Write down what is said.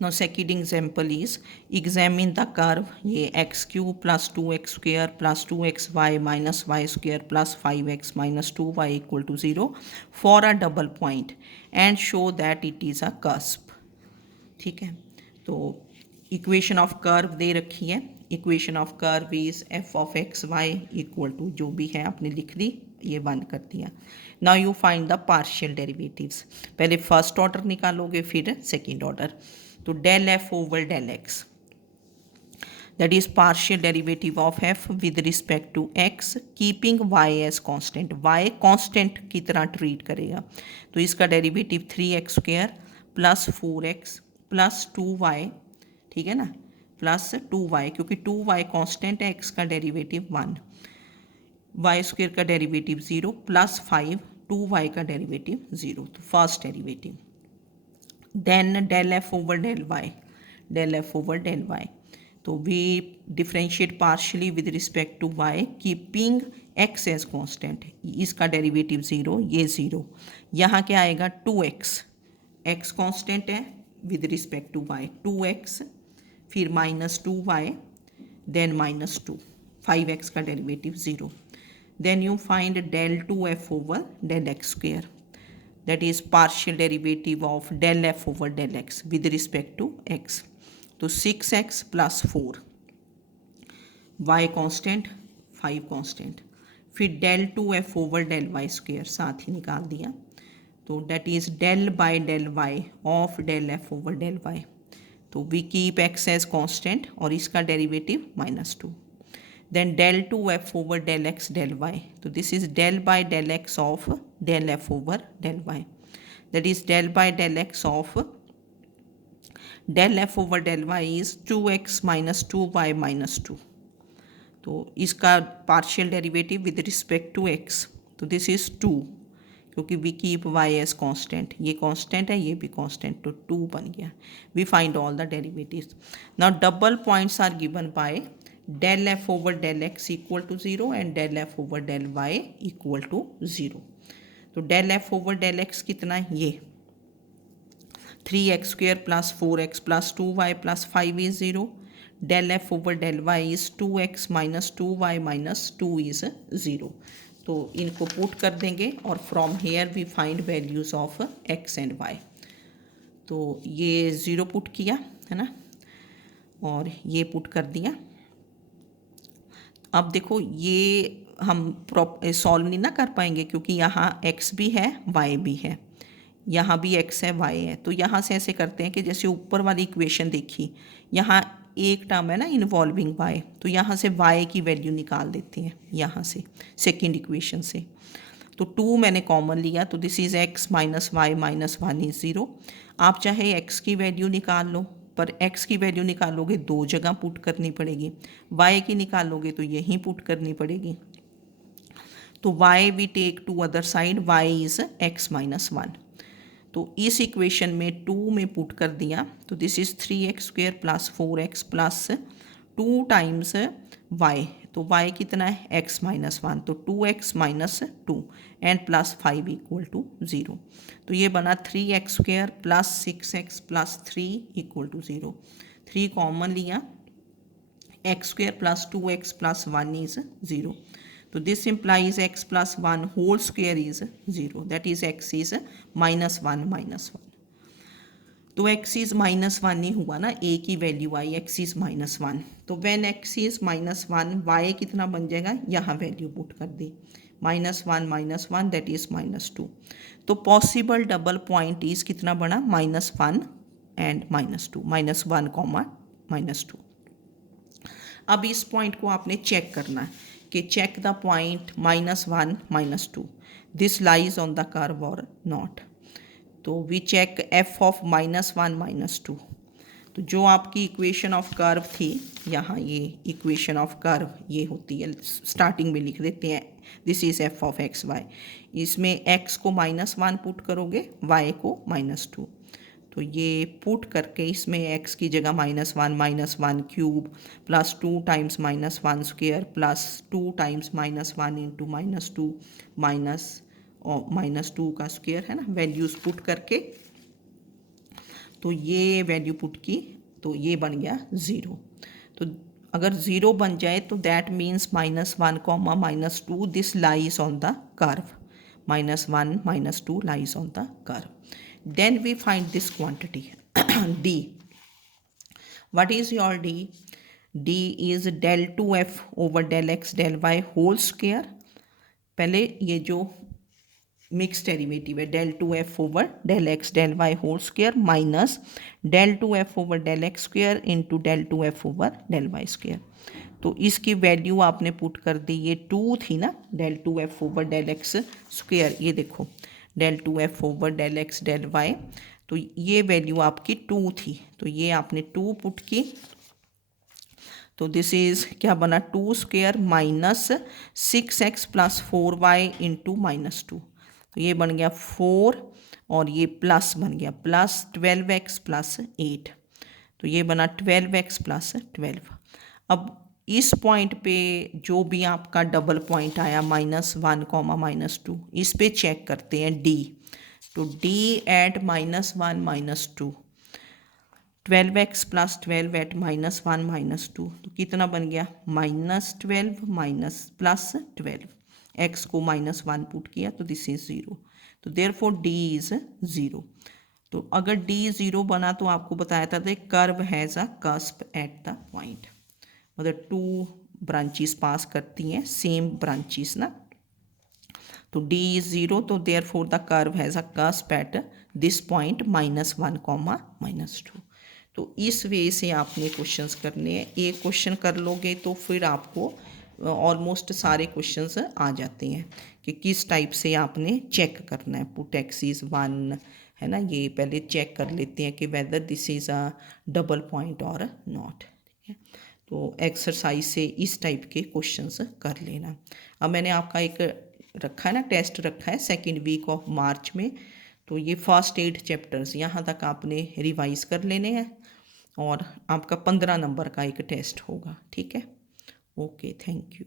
Now second example is examine the curve ये x cube plus 2x square plus 2xy minus y square plus 5x minus 2y equal to 0 for a double point and show that it is a cusp. ठीक है, तो equation of curve दे रखी है. Equation of curve is F of X Y equal to जो भी है आपने लिख दी, ये बंद कर दिया. Now you find the partial derivatives. पहले फर्स्ट ऑर्डर निकालोगे फिर सेकेंड ऑर्डर. तो del F over del X that is partial derivative of f with respect to x keeping y as constant. y constant की तरह treat करेगा, तो इसका derivative 3x square plus 4x plus 2y, ठीक है ना, plus 2y, क्योंकि 2y constant है, x का डेरिवेटिव 1, y स्क्वायर का डेरिवेटिव 0 प्लस 5, 2y का डेरिवेटिव 0, तो first derivative. Then del F over del y, del F over del y, तो we differentiate partially with respect to y keeping x as constant. इसका derivative 0, ये 0. यहाँ क्या आएगा 2x, x constant है with respect to y, 2x फिर minus 2y then minus 2, 5x का derivative 0. Then you find del 2f over del x square, that is partial derivative of del f over del x with respect to x. तो 6x plus 4, y constant 5 constant, फिर del 2f over del y square साथ ही निकाल दिया, तो that is del by del y of del f over del y. तो we keep x as constant और इसका derivative -2. Then del 2f over del x del y, तो this is del by del x of del f over del y, that is del by del x of del f over del y is 2x minus 2y minus 2. तो इसका partial derivative with respect to x, तो this is 2, क्योंकि we keep y as constant, ये constant है ये भी constant, तो 2 बन गया. We find all the derivatives. Now double points are given by del f over del x equal to 0 and del f over del y equal to 0. तो del F over del X कितना है, ये 3x square plus 4x plus 2y plus 5 is 0. Del F over del Y is 2x minus 2y minus 2 is 0. तो इनको put कर देंगे और from here we find values of x and y. तो ये 0 पुट किया है ना, और ये पुट कर दिया. अब देखो ये हम सॉल्व नहीं ना कर पाएंगे, क्योंकि यहाँ x भी है y भी है, यहाँ भी x है y है. तो यहाँ से ऐसे करते हैं कि जैसे ऊपर वाली इक्वेशन देखी, यहाँ एक टर्म है ना इन्वॉल्विंग y, तो यहाँ से y की वैल्यू निकाल देते हैं यहाँ से सेकेंड इक्वेशन से. तो 2 मैंने कॉमन लिया, तो this is x minus Y minus 1 is 0. आप चाहे x की वैल्यू निकाल लो, पर x की वैल्यू निकालोगे 2 जगह पुट करनी पड़ेगी, y की निकालोगे तो यहीं पुट करनी पड़ेगी. तो y we take to other side, y is x minus 1. तो इस इक्वेशन में 2 में पुट कर दिया, तो this is 3x square plus 4x plus 2 times y, तो y कितना है x माइनस 1, तो 2x minus 2 and plus 5 equal to 0. तो ये बना 3x square plus 6x plus 3 equal to 0. 3 common लिया, x square plus 2x plus 1 is 0. तो this implies x plus 1 whole square is 0, that is x is minus 1 minus 1. तो x is minus 1 नहीं हुआ ना, a की value I, x is minus 1. तो when x is minus 1, y कितना बन जाएगा, यहाँ वैल्यू पुट कर दी, -1 that is -2. तो पॉसिबल डबल पॉइंट इज कितना बना, -1 एंड -2, -1, -2. अब इस पॉइंट को आपने चेक करना है कि check the point -1 -2, this lies on the curve और नॉट. तो वी चेक f ऑफ -1 -2. तो जो आपकी इक्वेशन ऑफ कर्व थी, यहाँ ये इक्वेशन ऑफ कर्व ये होती है, स्टार्टिंग में लिख देते हैं this is f of X Y. इसमें x को -1 पुट करोगे, y को -2. तो ये पुट करके इसमें x की जगह -1 cube plus 2 times -1 square plus 2 times -1 into -2 -2 का स्क्वेयर है ना, वैल्यूज़ पुट करके तो ये वैल्यू पुट की तो ये बन गया 0। तो अगर 0 बन जाए तो that means -1, -2 this lies on the curve, -1 -2 lies on the curve. Then we find this quantity d। what is your d? d is del 2f over del x del y whole square. पहले ये जो mix derivative है del 2f over del x del y whole square minus del 2f over del x square into del 2f over del y square. तो इसकी value आपने put कर दी, ये 2 थी ना, del 2f over del x square, ये देखो del 2f over del x del y, तो ये वैल्यू आपकी 2 थी, तो ये आपने 2 पुट की। तो दिस इज़ क्या बना, 2 square minus 6x plus 4y into -2, तो ये बन गया 4 और ये प्लस बन गया प्लस 12x प्लस 8, तो ये बना 12x प्लस 12। अब इस पॉइंट पे जो भी आपका डबल पॉइंट आया -1, -2, इस पे चेक करते हैं d। तो d eight -1 -2, 12x plus 12 eight -1 -2, तो कितना बन गया -12 माइनस प्लस 12, x को -1 पुट किया तो दिस इज 0, तो देयरफॉर d इज 0। तो अगर d 0 बना तो आपको बताया था curve has a cusp at the point, मतलब 2 ब्रांचेस पास करती हैं सेम ब्रांचेस ना, तो d इज 0, तो therefore the curve has a cusp at this point -1 -2। तो इस वे से आपने क्वेश्चंस करने हैं, एक क्वेश्चन कर लोगे तो फिर आपको ऑलमोस्ट सारे क्वेश्चंस आ जाते हैं कि किस टाइप से आपने चेक करना है। पुट x इज़ 1 है ना, ये पहले चेक कर लेते हैं कि whether this is a double point और नॉट, ठीक है। तो एक्सरसाइज से इस टाइप के क्वेश्चंस कर लेना। अब मैंने आपका एक रखा है ना, टेस्ट रखा है 2nd वीक ऑफ मार्च में, तो ये फर्स्ट 8 चैप्टर्स यहाँ तक आपने रिवाइज कर लेने हैं और आपका 15 नंबर का एक टेस्ट होगा, ठीक है। Okay, thank you.